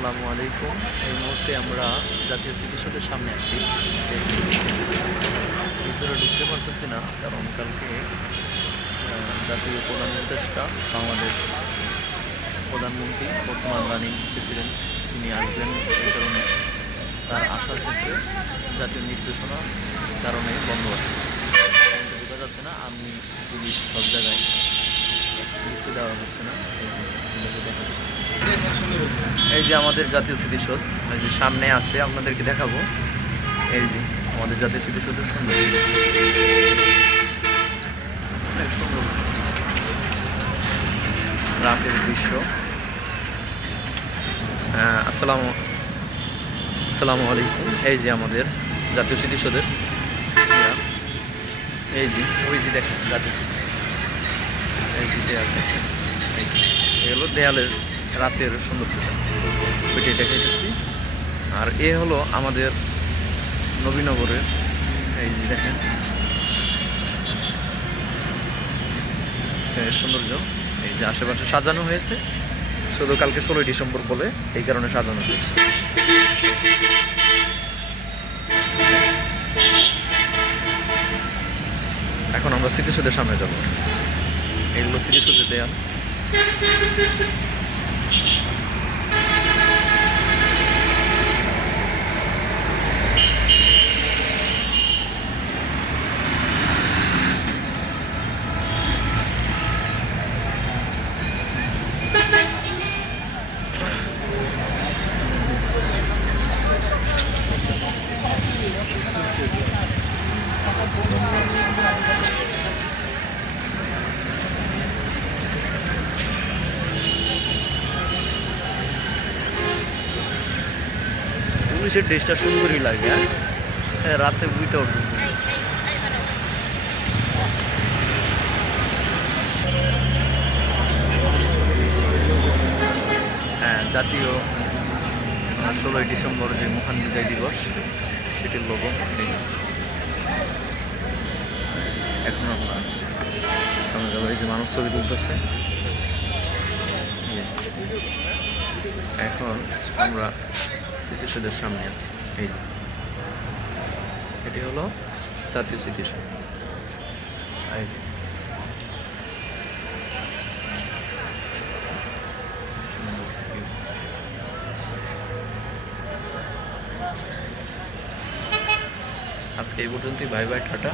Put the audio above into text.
আসসালামু আলাইকুম। এই মুহূর্তে আমরা জাতীয় স্মৃতিসৌধের সামনে আছি। ভিতরে ঢুকতে পারতেছি না, কারণ কালকে জাতীয় প্রধান উপদেষ্টা বাংলাদেশ প্রধানমন্ত্রী বর্তমান রানিং প্রেসিডেন্ট তিনি আসবেন। এই কারণে তার আসার ক্ষেত্রে জাতীয় নির্দেশনার কারণে বন্ধ আছে, ঢোকা যাচ্ছে না। আমি পুলিশ সব জায়গায় ঢুকতে দেওয়া হচ্ছে না। দেখাচ্ছি, এই যে আমাদের জাতীয় স্মৃতিসৌধ, এই যে সামনে আছে, আপনাদেরকে দেখাবো। এই যে আমাদের জাতীয় স্মৃতিসৌধের সুন্দর সুন্দর রাতের দৃশ্য। আসসালামু আলাইকুম। এই যে আমাদের জাতীয় স্মৃতিসৌধের, এই যে ওই যে দেখেন জাতীয় এই যে দেয়াল দেখছেন, এগুলো দেয়ালের রাতের সৌন্দর্যটা ওইটাই দেখাইতেছি। আর এ হলো আমাদের নবীনগরের, এই যে দেখেন সৌন্দর্য। এই যে আশেপাশে সাজানো হয়েছে, শুধু কালকে 16ই ডিসেম্বর বলে এই কারণে সাজানো হয়েছে। এখন আমরা স্মৃতিসৌধের সামনে যাব। এগুলো স্মৃতিসৌধের দেয়াল। পুলিশের ড্রেসটা সুন্দরই লাগে, হ্যাঁ রাতে বুইটা উঠবে। হ্যাঁ, জাতীয় 16ই ডিসেম্বর যে মহান বিজয় দিবস, সেটির লোগো। এখন আমরা যাবো, এই যে মানুষ ছবি তুলতেছে। এখন আমরা স্মৃতিসৌধের সামনে আছি। এই যে এটি হলো জাতীয় স্মৃতিসৌধ। আজকে এই পর্যন্তই। Bye bye, tata.